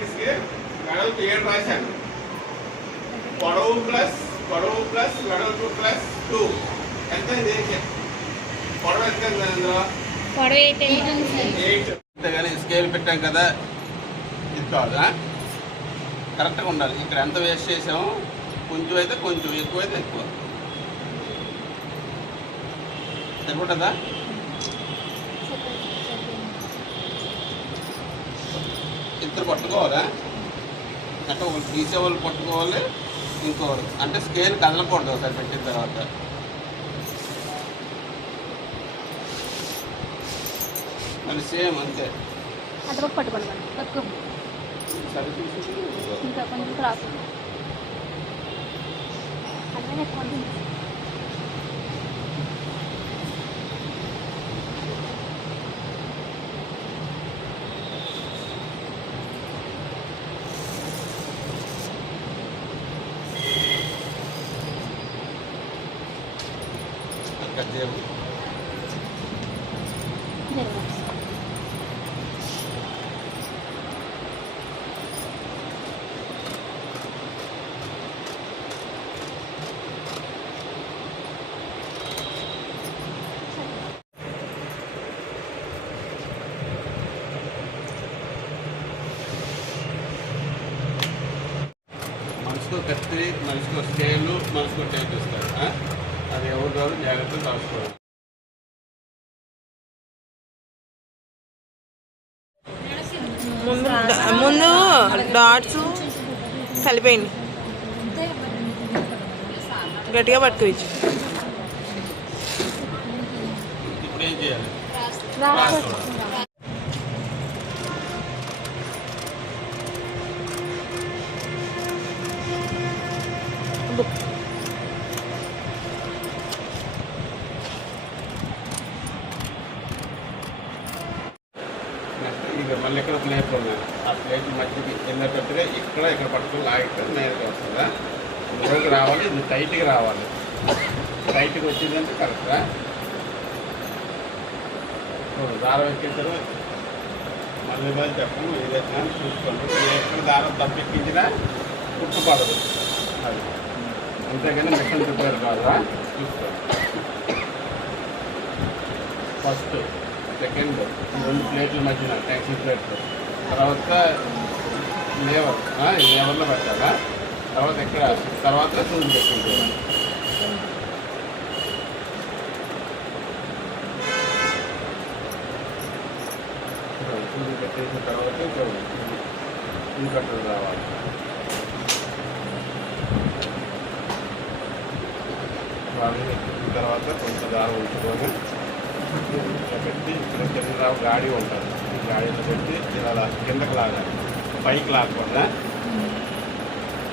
వెడల్పు 7 రాశాను. పొడవు ప్లస్ వెడల్పు ప్లస్ 2 ఎంత అయింది? పొడవు ఎంత అందులో? పొడవు 8. అంతేగాని స్కేల్ పెట్టాం కదా, ఇది కాదు. కరెక్ట్గా ఉండాలి. ఇక్కడ ఎంత వేస్ట్ చేసామో కొంచెం అయితే కొంచెం, ఎక్కువైతే ఎక్కువ. సరిపడుతుందా? ఇద్దరు పట్టుకోవాలా? అంటే ఒకరు తీసేవాళ్ళు పట్టుకోవాలి, ఇంకోరు అంటే స్కేల్ కదలకూడదు ఒకసారి పెట్టిన తర్వాత. మళ్ళీ సేమ్ అంతే. సరే తీసి ఇంకా కొంచెం క్రాస్ అలానే కొంచెం కట్ చేయాలి. మనసుకో కత్తి, మనసుకో స్కేలు, మనసుకో టేప్ ఇస్తారు. అది ఎవరు కాదు, జాగ్రత్తగా రాసుకోవాలి. ముందు డాట్స్ కలిపేయండి, గట్టిగా పట్టుకోవచ్చు. ఇప్పుడు ఏం చేయాలి? ఇక మళ్ళీ ఇక్కడ ప్లేట్ ఉన్నాయి. ఆ ప్లేట్ మధ్యకి వెళ్ళేటట్టుగా ఇక్కడ పట్టుకుని లాగితే నేరుగా వస్తుందా? ఇందులోకి రావాలి. ఇది టైట్గా రావాలి. టైట్గా వచ్చిందంటే కరెక్ట్గా దారం ఎక్కించడం. మళ్ళీ మళ్ళీ చెప్పము, ఏదైనా చూసుకోండి. ఎక్కడ దారం తప్పెక్కించినా కుట్టుపడదు. అది అంతేగాని మిషన్ రిపేర్ కాదురా, చూసుకోండి. ఫస్ట్, సెకండ్ 2 ప్లేట్ల మధ్యన ట్యాక్సీ ప్లేట్లు, తర్వాత లేవర్లో పెట్టాలా, తర్వాత ఇక్కడ, తర్వాత సూది పెట్టింది. సూది పెట్టేసిన తర్వాత సూది కట్టలు రావాలి. వాళ్ళని ఎక్కిన తర్వాత కొంచెం దారం ఉంచుకొని పెట్టి ఇక్కడ కింద గాడి ఉంటుంది. ఈ గాడిలో పెట్టి ఇలా కిందకి లాగాలి, పైకి లాగకుండా.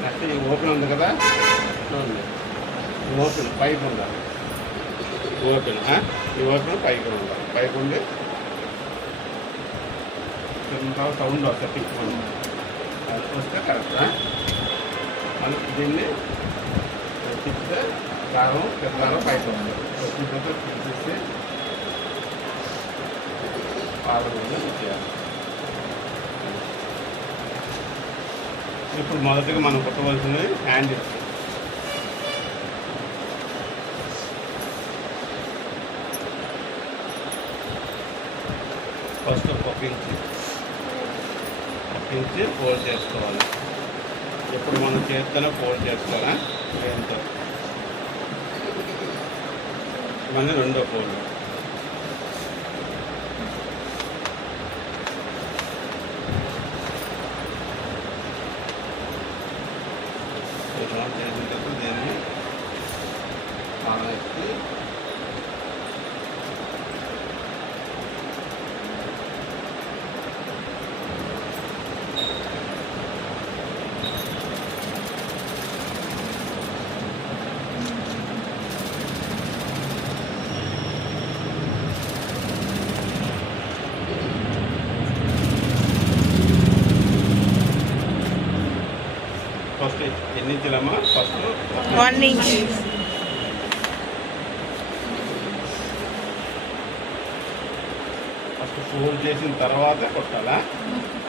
నెక్స్ట్ ఈ ఓపెన్ ఉంది కదా, చూడండి, ఓపెన్ పైకి ఉండాలి. ఓపెన్ ఈ ఓపెన్ పైకి ఉండాలి. పైకి ఉండి కింద సౌండ్ వస్తుంది, తిప్పుకోండి. అది వస్తే కరెక్ట్. మనం దీన్ని తిప్పితే దారం కింద పైకి వస్తుంది. వచ్చిన తర్వాత తీసేసి ఇప్పుడు మొదటిగా మనం కుట్టవలసినవి హ్యాండిల్స్. ఫస్ట్ ఒక ఇంచి ఫోల్డ్ చేసుకోవాలి. ఇప్పుడు మనం చేస్తూనే ఫోల్డ్ చేసుకోవాలా, ఏంటో మళ్ళీ రెండో ఫోల్డ్. చేసిన తర్వాత దీన్ని ఆనెత్తి ఫస్ట్ ఎన్ని ఇంచులమ్మా? First 1 inch. ఫస్ట్ ఫోల్డ్ చేసిన తర్వాత కొట్టాలా?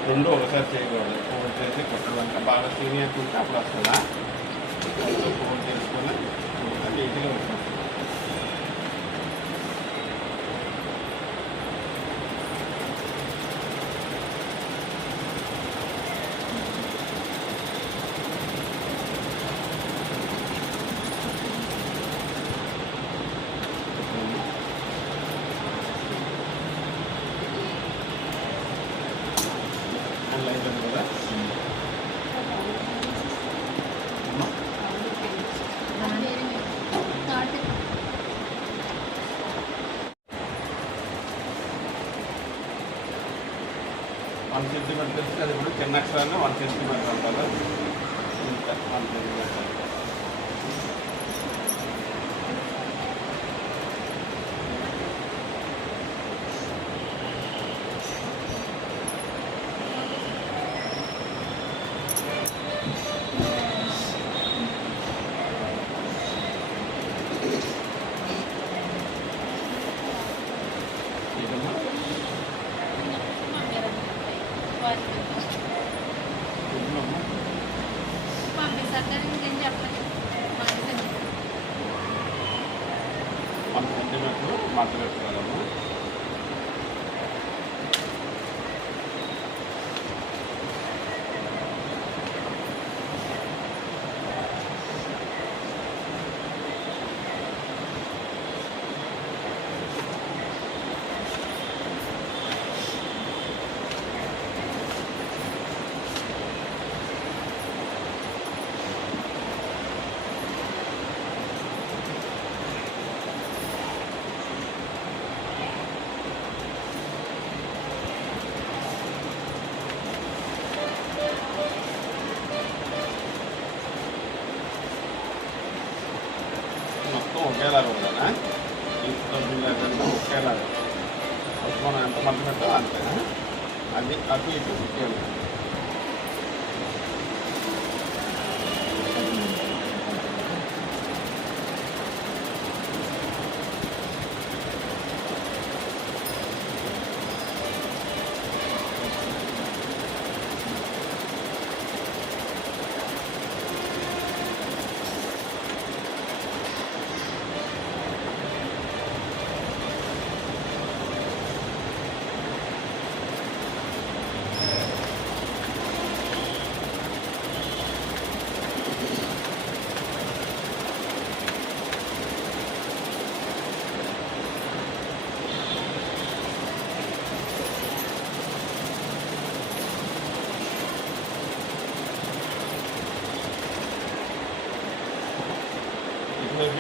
రెండు ఒకసారి చేయకూడదు. ఫోల్డ్ చేసి కొట్టాలంటే బాగా సీనియర్ ఉంటే అప్పుడు వస్తుందా? ఫోల్డ్ చేసుకొని అది ఈజీగా వస్తుంది. అయిపోయింది కదా? వన్ సెంటీమీటర్ తెలిసి అది కూడా చిన్న అక్షరాన్ని 1 సెంటీమీటర్ అంటారు. ఇంత 1 సెంటీమీటర్. ఇదమ్మా ఇదమ్మా పంపిస్తాను నేను చెప్పలేదు 1 సెంటీమీటర్ మడత పెట్టుకోవాలమ్మా. మొత్తం ఒకేలాగా ఉండాలా? ఇంట్లో బిల్లంతా ఒకేలాగా మనం ఎంత మంది పెట్టాలో అంతేనా? అది అటు ఇటు ముఖ్యంగా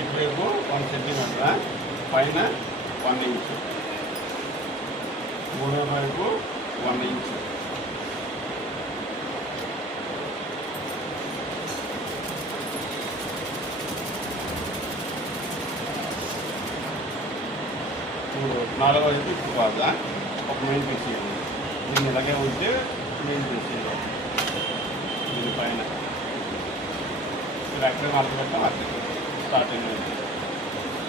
ఇటువైపు 1 సెంటీమీటర్, పైన 1 ఇంచు, మూడో వైపు 1 ఇంచు. నాలుగో వైపు ఇప్పుడు కాదా ఒక మెయిన్ పీస్ చేయాలి. దీన్ని ఇలాగే ఉంటే మెయిన్ పీస్ చేయాలి. దీనిపైన మీరు ఎక్కడ మార్పు పెట్టాం అక్కడ స్టార్టింగ్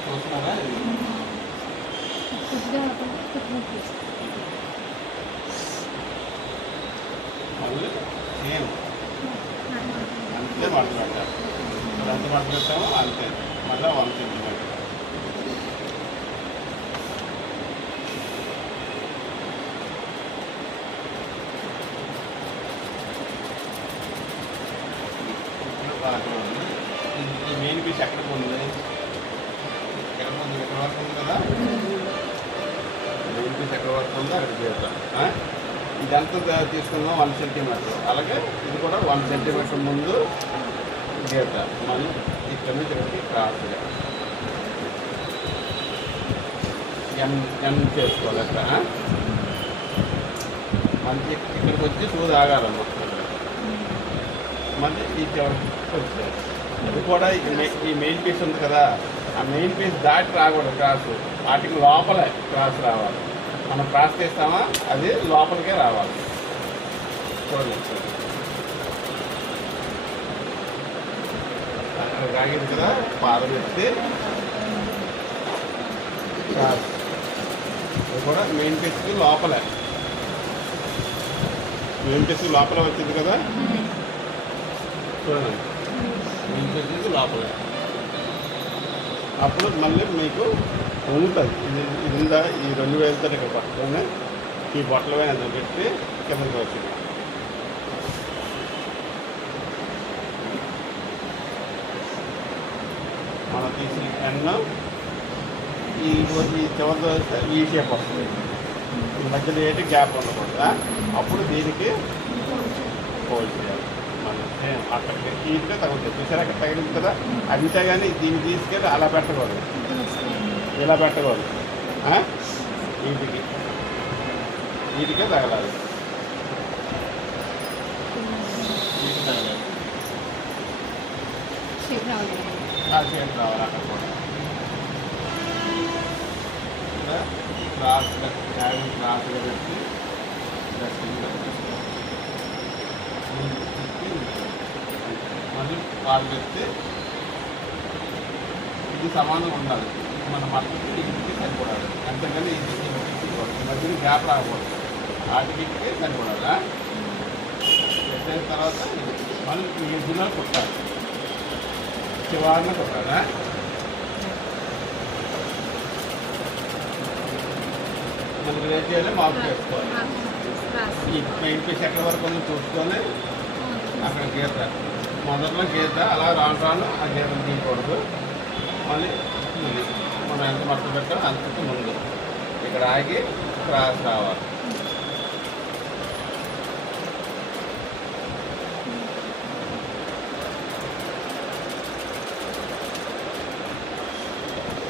చూస్తున్నారా? మళ్ళీ సేమ్ అంతే మార్పు పెట్టాలి. ఎంత మార్పు పెట్టామో అంతే, మళ్ళీ 1 సెంటీమీటర్. ఈ మెయిన్ పీస్ ఎక్కడికి ఉంది? ఎక్కడ ఉంది? ఎక్కడ వరకు ఉంది కదా? మెయిన్ పీస్ ఎక్కడ వరకు ఉందో అక్కడ చేద్దాం. ఇదంతా తీసుకుందాం 1 సెంటీమీటర్. అలాగే ఇది కూడా 1 సెంటీమీటర్ ముందు గీత. మళ్ళీ ఇక్కడ నుంచి ఇక్కడికి క్రాస్గా ఎన్ చేసుకోవాలి. అక్కడ మళ్ళీ ఇక్కడికి వచ్చి సూది ఆగాలమ్మా. మళ్ళీ ఈ చివరికి వచ్చారు. అది కూడా ఈ మెయిన్ పీస్ ఉంది కదా, ఆ మెయిన్ పీస్ దాటి రాకూడదు క్రాస్. వాటికి లోపలే క్రాస్ రావాలి. మనం క్రాస్ చేస్తామా అది లోపలికే రావాలి. చూడండి అక్కడ రాగింది కదా, పాదం ఎత్తి క్రాస్ అది కూడా మెయిన్ పీస్కి లోపలే, మెయిన్ పీస్కి లోపల వచ్చింది కదా చూడండి, మెయిన్ పీస్కి లోపలే. అప్పుడు మళ్ళీ మీకు ఉంటుంది. ఇది ఉందా, ఈ 2000తో ఇక్కడ పట్టుకొని ఈ బొట్టల మీద పెట్టి కిందకి వచ్చింది. మనం తీసిన పెన్ను ఈ చివరితో ఈ షేప్ వస్తుంది. ఈ మధ్యలో ఏంటి గ్యాప్ ఉండకూడదు. అప్పుడు దీనికి హోల్డ్ చేయాలి. మనం అక్కడికి నీట్గా తగ్గుతుంది. చూసారా అక్కడ తగిలింది కదా, అంతే కానీ దీన్ని తీసుకెళ్ళి అలా పెట్టకూడదు, ఇలా పెట్టకూడదు. వీటికే తగలాలి, వీటికి తగలాలి. ఆ షేప్ రావాలి అక్కడ కూడా. క్రాస్గా క్రాస్గా పెట్టి మళ్ళీ కాలు పెట్టి ఇది సమానంగా ఉండాలి. మన మట్టికి ఇంటికి సరిపడాలి. అంతేగాని ఇది మధ్యలో గ్యాప్ రాకూడదు. వాటికి సరిపడాలా. పెట్టిన తర్వాత మళ్ళీ ఇంటిలో కుట్టాలి, చివరిన కుట్టాలా. మనకి రేట్ చేయాలి, మార్పు చేసుకోవాలి. ఈ మెయిన్ పీస్ ఎక్కడి వరకు ఉందో చూసుకొని అక్కడ గీత, మొదట్లో గీత అలా రాను రాను ఆ గీతను తీయకూడదు. మళ్ళీ మనం ఎంత మొత్తం పెట్టాలో అంతకు ముందు ఇక్కడ ఆగి క్రాస్ రావాలి.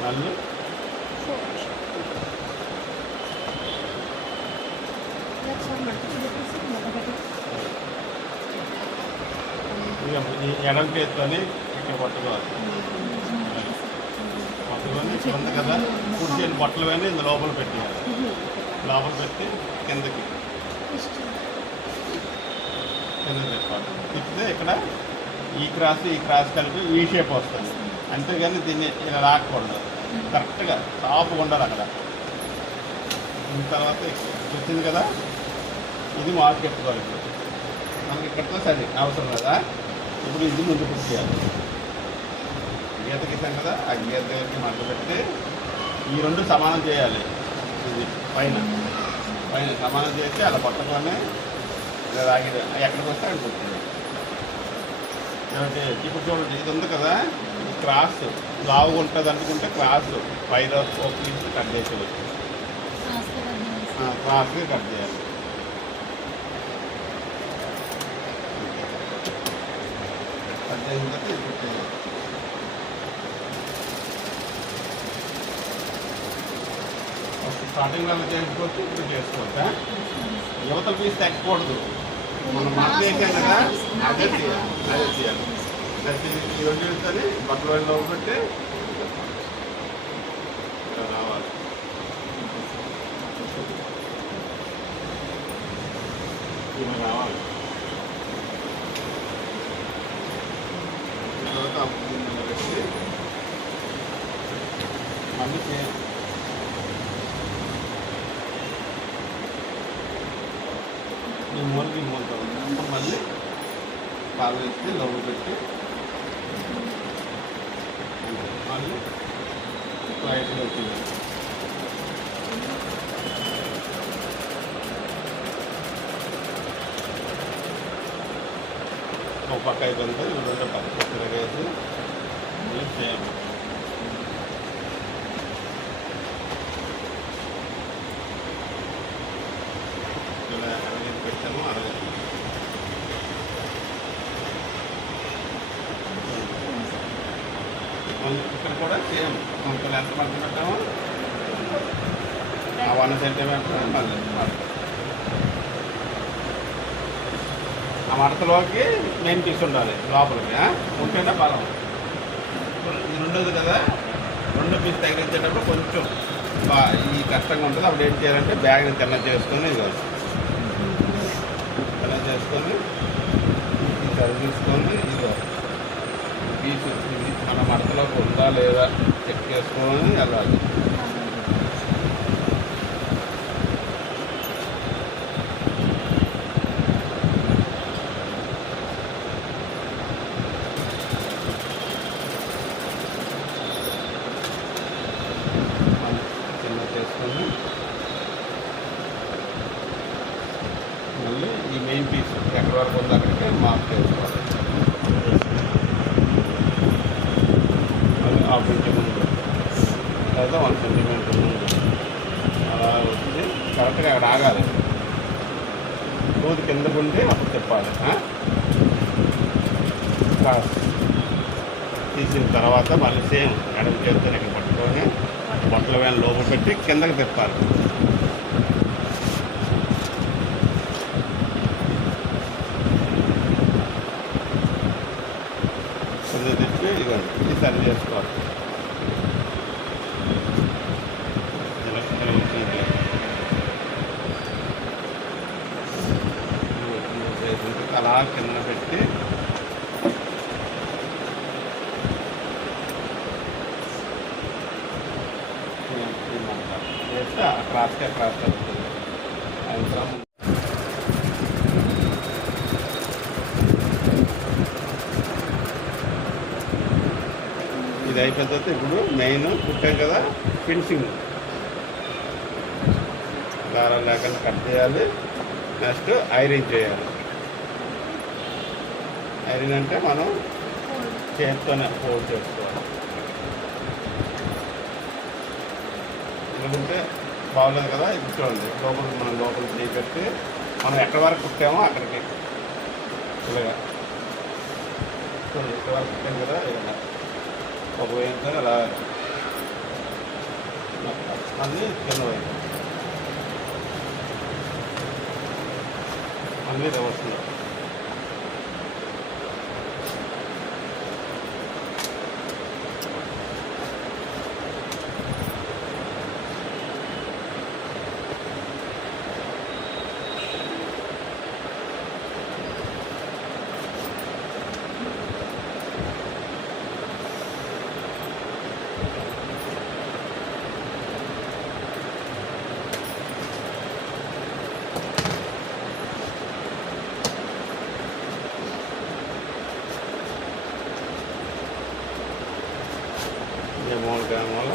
మళ్ళీ ఎడం చేతితోని ఇక్కడ పట్టుకోవాలి. పట్టుకొని ఉంది కదా, కుడి చేతి బట్టలు కానీ ఇంత లోపల పెట్టేయాలి. లోపల పెట్టి కిందకి చెప్పాలి. తిప్పితే ఇక్కడ ఈ క్రాస్ కలిపి ఈ షేప్ వస్తుంది. అంతేగాని దీన్ని ఇలా రాకూడదు. కరెక్ట్గా టాప్గా ఉండాలి అక్కడ. దీని తర్వాత వచ్చింది కదా, ఇది మార్క్ పెట్టుకోవాలి. ఇప్పుడు మనకి ఇక్కడితో సరే అవసరం కదా. ఇప్పుడు ఇది ముందు పుష్ చేయాలి. గీత గీసాం కదా, ఆ గీత దగ్గరికి మంట పెట్టి ఈ రెండు సమానం చేయాలి. ఇది పైన సమానం చేసి అలా పట్టుకొని ఇలా రాగి ఎక్కడికి వస్తే అక్కడికి వచ్చింది. ఇప్పుడు చూడండి, ఇది ఉంది కదా, ఇది క్రాస్ లావుగా ఉంటుంది అనుకుంటే క్రాస్ 5 ఓపెనింగ్స్ కట్ చేసేది. క్రాస్గా కట్ చేయాలి. కట్ చేసిన తర్వాత ఇది పెట్టేయాలి. స్టార్టింగ్ వల్ల చేసుకోవచ్చు, ఇప్పుడు చేసుకోవచ్చా. యువతల పీస్ తగ్గకూడదు. మనం మట్టి వేసాం కదా, అదే చేయాలి. ఈ రెండు వేసుకొని బట్టలు వెళ్ళి పెట్టి రావాలి. ఇలా రావాలి. తర్వాత పెట్టి మళ్ళీ చేయాలి. ఈ మూలకి మూలతో ఉంటాం. మళ్ళీ పాలు వేస్తే లోపల పెట్టి మళ్ళీ లైట్గా వచ్చింది. ఒక పక్క అయిపోయింది, రెండో పక్క తిరగేసి మళ్ళీ చేయాలి. ఇలా అరగేసి పెట్టాము. మళ్ళీ ఇక్కడ కూడా సేమ్ మనకు ఎంత మడత పెట్టామో ఆ 1 సెంటీమీటర్ మళ్ళీ ఆ మడతలోకి మెయిన్ పీస్ ఉండాలి లోపలికి. ఉంటేనే బలం. ఇది రెండోది కదా, రెండో పీస్ తగిలించేటప్పుడు కొంచెం ఈ కష్టంగా ఉంటుంది. అప్పుడు ఏం చేయాలంటే బ్యాగ్ని తెల్ల చేసుకొని తెల్ల చేసుకొని సరి తీసుకొని ఇదిగో పీస్ ఇది మన మడతలోకి ఉందా లేదా చెక్ చేసుకొని వెళ్ళాలి. వరకు ఉంది అక్కడికి మార్క్ చేసుకోవాలి. అది హాఫ్ ఇంచ్ ముందు లేదా 1 సెంటీమీటర్ ముందు అలా వచ్చి కరెక్ట్గా అక్కడ ఆగాలి. దూది కిందకు ఉండి అప్పుడు తిప్పాలి. క్రాస్ తీసిన తర్వాత మళ్ళీ సేమ్ ఎడమ చేతితో ఇక్కడ పట్టుకొని బొట్టల వేలు లోపల పెట్టి కిందకి తిప్పాలి. కింద తిప్పి ఇదిగోండి ఇది సరి చేసుకోవాలి. అలా కింద పెట్టి చేస్తే క్రాస్గా క్రాస్ అవుతుంది. ఇది అయిపోయిన తర్వాత ఇప్పుడు మెయిన్ కుట్టాం కదా ఫినిషింగ్ దారాలు లేకుండా కట్ చేయాలి. నెక్స్ట్ ఐరన్ చేయాలి. ఐరన్ అంటే మనం చేతితోనే ఫోల్డ్ చేసుకోవాలి. ఎందుకంటే బాగలేదు కదా ఇప్పుడు చూడండి లోపల చేపెట్టి మనం ఎక్కడి వరకు కుట్టామో అక్కడికి ఇలాగా చూడండి ఎక్కడి వరకు కుట్టాం కదా ఇలా ఒక వైపు అలా మళ్ళీ కింద వైపు మళ్ళీ రివర్స్లో మూల